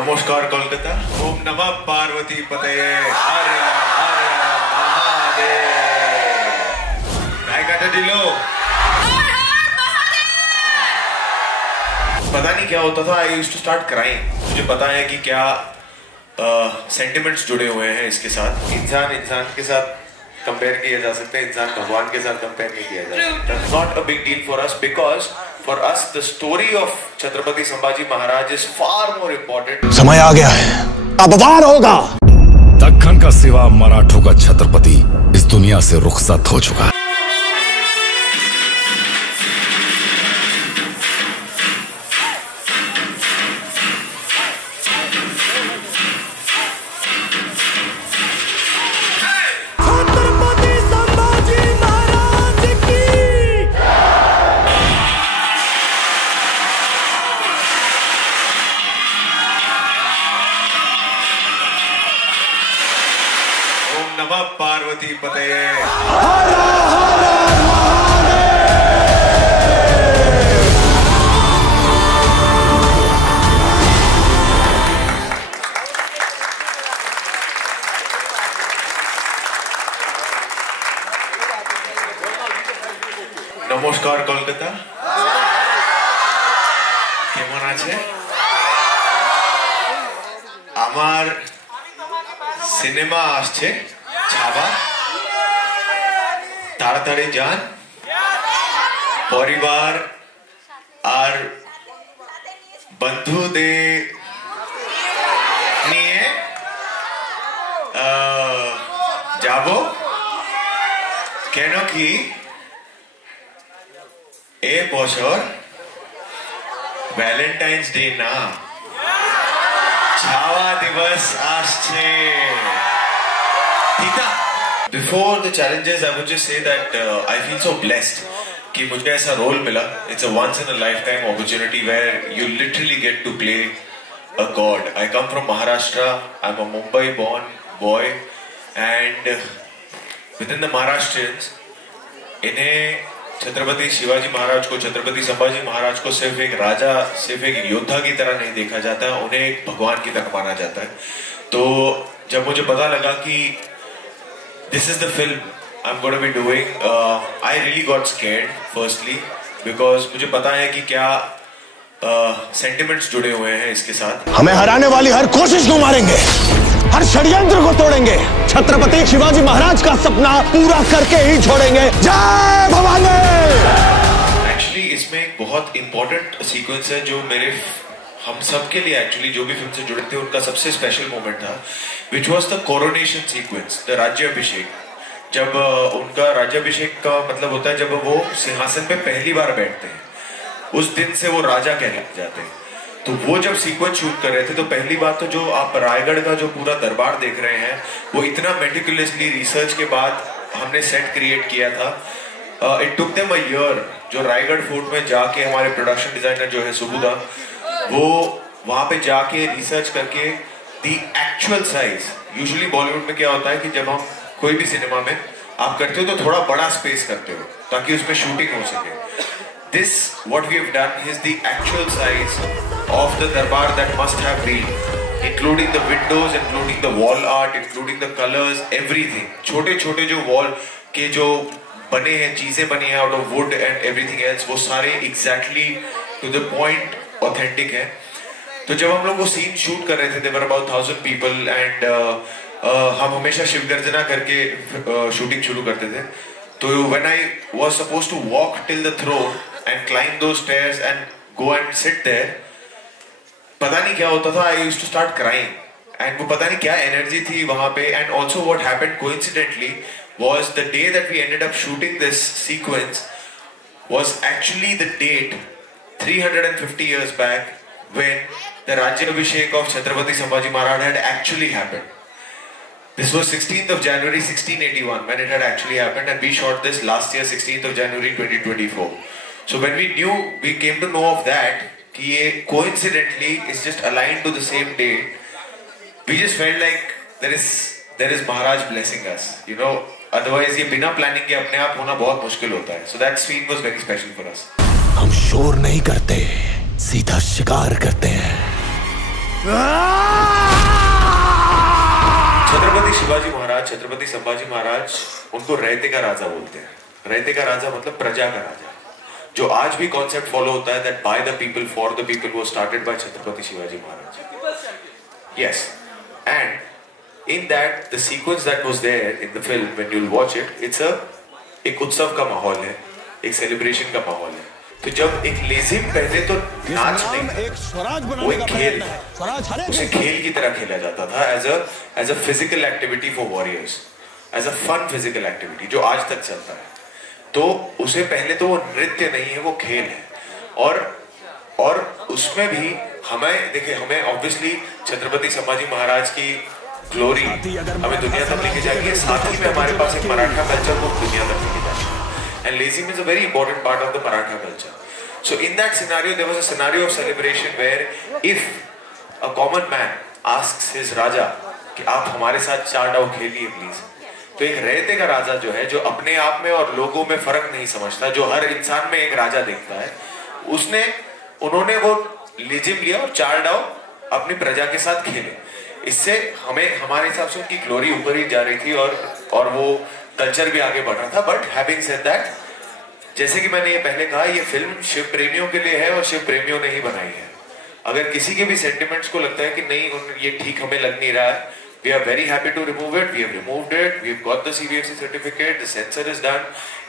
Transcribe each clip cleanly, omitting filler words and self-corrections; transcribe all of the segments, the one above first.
नमस्कार कोलकाता। ओम नमः पार्वती पतये हर हर महादेव। काय कहते दिलो? पता नहीं क्या होता था। I used to start crying. मुझे पता है कि क्या सेंटिमेंट्स जुड़े हुए हैं इसके साथ। इंसान के साथ कंपेयर किया जा सकता है, इंसान भगवान के साथ कंपेयर नहीं किया जा सकता। Not a big deal for us because for us the story of Chhatrapati Sambhaji Maharaj is far more important. समय आ गया है, अब वार होगा। दक्खन का सिवा मराठों का छत्रपति इस दुनिया से रुखसत हो चुका है। नमः पार्वती पतये। নমস্কার কলকাতা। কেমন আছে? আমার সিনেমা আসছে ছাবা, তাড়াতাড়ি যান। পরিবার আর বন্ধুদের নিয়ে যাব, কেন কি এ বছর ভ্যালেন্টাইন্স ডে না, ছাওয়া দিবস আসছে। Before the challenges, I would just say that I feel so blessed कि मुझे ऐसा रोल मिला. It's a once in a lifetime opportunity where you literally get to play a god. I come from Maharashtra. I'm a Mumbai born boy, and within the Maharashtrians, इन्हें छत्रपति शिवाजी महाराज को, छत्रपति संभाजी महाराज को सिर्फ एक राजा, सिर्फ एक योद्धा की तरह नहीं देखा जाता, उन्हें एक भगवान की तरह माना जाता है। तो जब मुझे पता लगा कि this is the film I'm going to be doing, I really got scared firstly because मुझे पता है कि क्या sentiments जुड़े हुए हैं इसके साथ। हमें हराने वाली हर कोशिश को मारेंगे, हर षड्यंत्र को तोड़ेंगे, छत्रपति शिवाजी महाराज का सपना पूरा करके ही छोड़ेंगे। जय भवानी। एक्चुअली इसमें एक बहुत इंपॉर्टेंट सीक्वेंस है जो मेरे हम सब के लिए एक्चुअली जो भी फिल्म से जुड़े थे उनका सबसे स्पेशल मोमेंट था, which was the coronation sequence, the राज्याभिषेक। जब उनका राज्याभिषेक का मतलब होता है जब वो सिंहासन पे पहली बार बैठते हैं, उस दिन से वो राजा कहलाते जाते हैं। तो वो जब सीक्वेंस शूट कर रहे थे तो पहली बात तो जो आप रायगढ़ का जो पूरा दरबार देख रहे हैं वो इतना मेटिकुलसली रिसर्च के बाद हमने सेट क्रिएट किया था। It took them a year. जो रायगढ़ फोर्ट में जाके हमारे प्रोडक्शन डिजाइनर जो है सुबुदा, वो वहां पे जाके रिसर्च करके the actual size. Usually Bollywood में क्या होता है कि जब हम कोई भी सिनेमा में आप करते हो तो थोड़ा बड़ा स्पेस करते हो ताकि उसमें शूटिंग हो सके। This what we have done is the actual size of the durbar that must have been, including the windows, including the wall art, including the colours, everything. छोटे छोटे जो वॉल के जो बने हैं, चीजें बनी हैं out of wood and everything else, वो सारे exactly to the point authentic है। तो जब हम लोग वो सीन शूट कर रहे थे, there were about 1000 people and हम हमेशा शिव गर्जना करके शूटिंग शुरू करते थे। तो when I was supposed to walk till the throne and climb those stairs and go and sit there, पता नहीं क्या होता था। I used to start crying and वो पता नहीं क्या एनर्जी थी वहां पे। And also what happened coincidentally was the day that we ended up shooting this sequence was actually the date 350 years back when the Rajyabhishek of Chhatrapati Sambhaji Maharaj had actually happened. This was 16th of January 1681 when it had actually happened, and we shot this last year 16th of January 2024. So when we knew, we came to know of that कि ये coincidentally is just aligned to the same day, we just felt like there is Maharaj blessing us, you know. Otherwise ये बिना planning के अपने आप होना बहुत मुश्किल होता है. So that scene was very special for us. हम शोर नहीं करते, सीधा शिकार करते हैं. छत्रपति शिवाजी महाराज, छत्रपति संभाजी महाराज, उनको रहते का राजा बोलते हैं। रहते का राजा मतलब प्रजा का राजा, जो आज भी कॉन्सेप्ट फॉलो होता है, that by the people for the people, वो started by Chhatrapati Shivaji Maharaj. Yes, and in that the sequence that was there in the film, when you will watch it, it's एक उत्सव का माहौल है, एक सेलिब्रेशन का माहौल है। तो जब एक लेजिम पहले तो नाच नहीं, वो एक खेल था, उसे खेल की तरह खेला जाता था, as a physical activity for warriors, as a fun physical activity, जो आज तक चलता है। तो उसे पहले तो वो नृत्य नहीं है, वो खेल है। और उसमें भी हमें देखिए, हमें ऑब्वियसली छत्रपति संभाजी महाराज की ग्लोरी हमें दुनिया तक लेके जाएगी, साथ ही में हमारे पास एक मराठा कल्चर को दुनिया तक लेके जाएगी। And Lazim is a very important part of the Maratha culture. So in that scenario, there was a scenario of celebration where if a common man asks his Raja कि आप हमारे साथ 4 डाव खेलिए प्लीज, तो एक रहते का राजा जो है, जो अपने आप में और लोगों में फर्क नहीं समझता, जो हर इंसान में एक राजा देखता है, उन्होंने वो लेजिम लिया और 4 डाव अपनी प्रजा के साथ खेले। इससे हमारे हिसाब से उनकी ग्लोरी ऊपर ही जा रही थी और वो कल्चर भी आगे बढ़ रहा था। बट हैविंग सेड दैट, जैसे कि मैंने ये पहले कहा, ये फिल्म शिव प्रेमियों के लिए है और शिव प्रेमियों ने ही बनाई है। अगर किसी के भी सेंटिमेंट्स को लगता है कि नहीं ये ठीक हमें लग नहीं रहा है, we are very happy to remove it, we have removed it, we have got the CBFC certificate, the censor is done.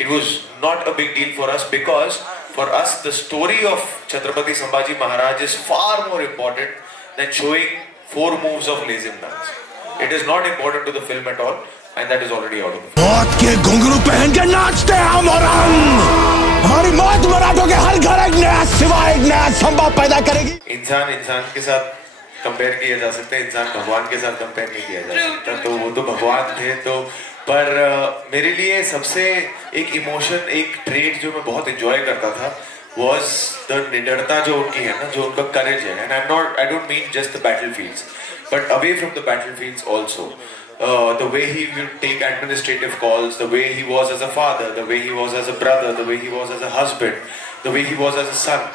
It was not a big deal for us, because for us the story of Chhatrapati Sambhaji Maharaj is far more important than showing 4 moves of Lazim dance. It is not important to the film at all, and that is already out of the film. मौत के घुंघरू पहन के नाचते हैं हमारी मौत मराठों के हर घर एक नया सिवाय, एक नया संभव पैदा करेगी। इंसान के साथ कंपेयर किया जा सकता है, इंसान भगवान के साथ कंपेयर नहीं किया जा सकता। तो वो तो भगवान थे, तो पर मेरे लिए सबसे एक इमोशन, एक ट्रेट जो मैं बहुत एंजॉय करता था, was the निडरता जो उनकी है ना, जो उनका करेज है। And I don't mean just the battlefields, but away from the battlefields also. The way he would take administrative calls, the way he was as a father, the way he was as a brother, the way he was as a husband, the way he was as a son,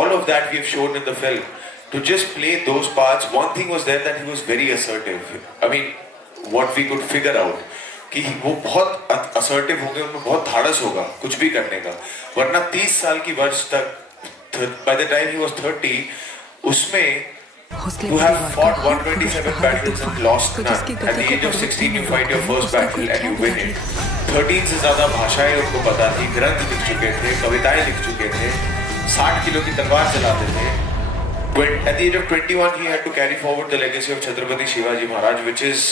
all of that we have shown in the film. To just play those parts, one thing was there that he was very assertive. I mean, what we could figure out कि वो बहुत assertive होंगे, उनमें बहुत धाड़स होगा कुछ भी करने का, वरना 30 साल की वर्ष तक, by the time he was 30, उसमें you have fought 127 battles and lost none. At the age of 16 you fight your first battle and you win it. 13 से ज्यादा भाषाएं उनको पता थी, ग्रंथ लिख चुके थे, कविताएं लिख चुके थे, 60 किलो की तलवार चलाते थे। At the age of 21 he had to carry forward the legacy of Chhatrapati Shivaji Maharaj, which is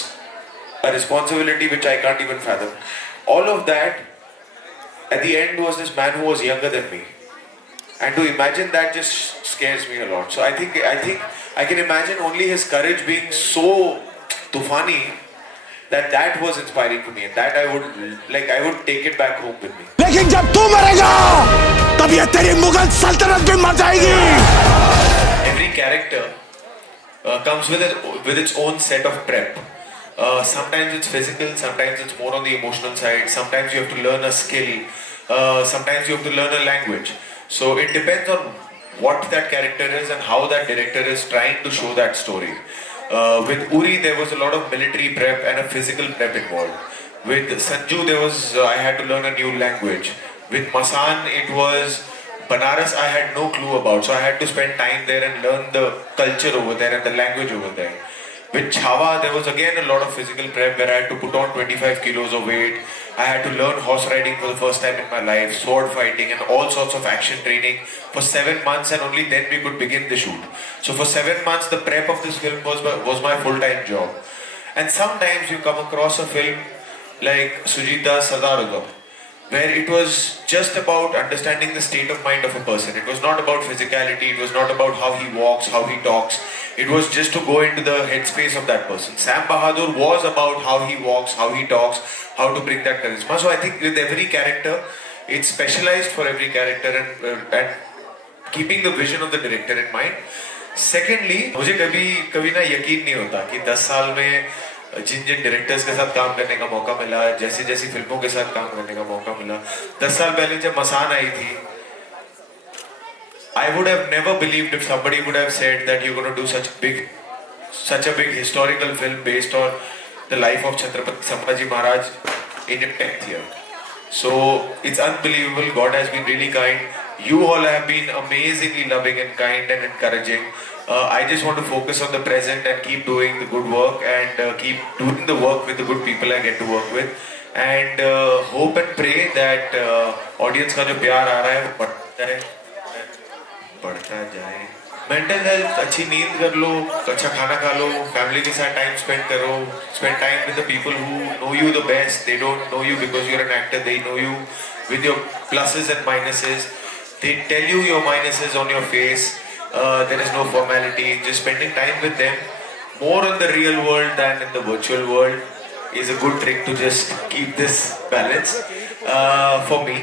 a responsibility which I can't even fathom. All of that at the end was this man who was younger than me, and to imagine that just scares me a lot. So I think I can imagine only his courage being so tufani that was inspiring to me, and that I would take it back home with me. लेकिन जब तू मरेगा तब ये तेरी मुगल सल्तनत भी मर जाएगी। Every character comes with its own set of prep. Sometimes it's physical, sometimes it's more on the emotional side, sometimes you have to learn a skill, sometimes you have to learn a language. So it depends on what that character is and how that director is trying to show that story. With Uri there was a lot of military prep and a physical prep involved. With Sanju I had to learn a new language. With Masan it was Banaras I had no clue about, so I had to spend time there and learn the culture over there and the language over there. With Chhawa, there was again a lot of physical prep where I had to put on 25 kilos of weight. I had to learn horse riding for the first time in my life, sword fighting and all sorts of action training for 7 months, and only then we could begin the shoot. So for 7 months the prep of this film was my full-time job. And sometimes you come across a film like Sujit Das Sardarugam, where it was just about understanding the state of mind of a person. It was not about physicality, it was not about how he walks, how he talks. It was just to go into the headspace of that person. Sam Bahadur was about how he walks, how he talks, how to bring that charisma. So I think with every character, it's specialized for every character and keeping the vision of the director in mind. Secondly, मुझे कभी ना यकीन नहीं होता कि 10 साल में जिन directors के साथ काम करने का मौका मिला, जैसी फिल्मों के साथ काम करने का मौका मिला। 10 साल पहले जब मसान आई थी, I would have never believed if somebody would have said that you're going to do such big such a big historical film based on the life of Chhatrapati Sambhaji Maharaj in a 10th year. So it's unbelievable. God has been really kind. You all have been amazingly loving and kind and encouraging. I just want to focus on the present and keep doing the good work and keep doing the work with the good people I get to work with. And hope and pray that audience का जो प्यार आ रहा है बढ़ता जाए. Mental health, अच्छी नींद कर लो, अच्छा खाना खा लो, फैमिली के साथ टाइम स्पेंड करो, spend time with the people who know you the best. They don't know you because you're an actor. They know you with your pluses and minuses. They tell you your minuses on your face. There is no formality. Just spending time with them, more in the real world than in the virtual world, is a good trick to just keep this balance for me.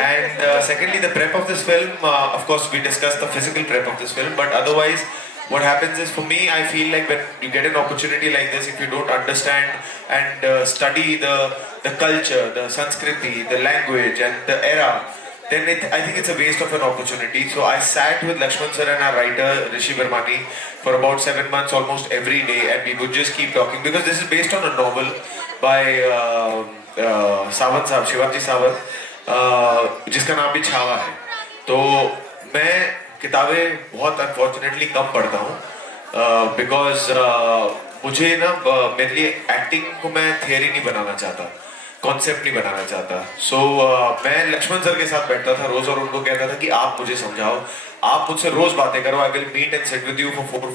And secondly, the prep of this film, of course we discussed the physical prep of this film, but otherwise what happens is, for me, I feel like when you get an opportunity like this, if you don't understand and study the culture, the Sanskriti, the language and the era, then I think it's a waste of an opportunity. So I sat with Lakshman sir and our writer Rishi Vermani for about 7 months almost every day, and we would just keep talking, because this is based on a novel by Sawant Sahab, Shivaji Sawant, जिसका नाम भी छावा है. तो मैं किताबें बहुत unfortunately कम पढ़ता हूँ, बिकॉज मुझे ना मेरे लिए एक्टिंग को मैं थियरी नहीं बनाना चाहता, कॉन्सेप्ट नहीं बनाना चाहता. सो मैं लक्ष्मण सर के साथ बैठता था रोज और उनको कहता था कि आप मुझे समझाओ, आप मुझसे रोज बातें करो. I will meet and sit with you for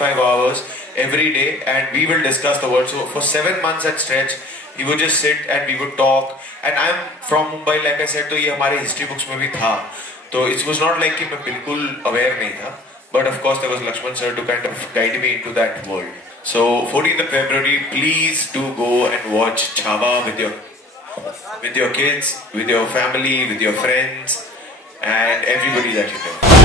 4 hours every day and we will discuss the world. So for 7 months at stretch he would just sit and we would talk. And I'm from Mumbai, like I said, तो ये हमारे history books में भी था. तो it was not like कि मैं बिल्कुल aware नहीं था. But of course there was Lakshman sir to kind of guide me into that world. So 14th of February, please do go and watch Chhava with your kids, with your family, with your friends, and everybody that you know.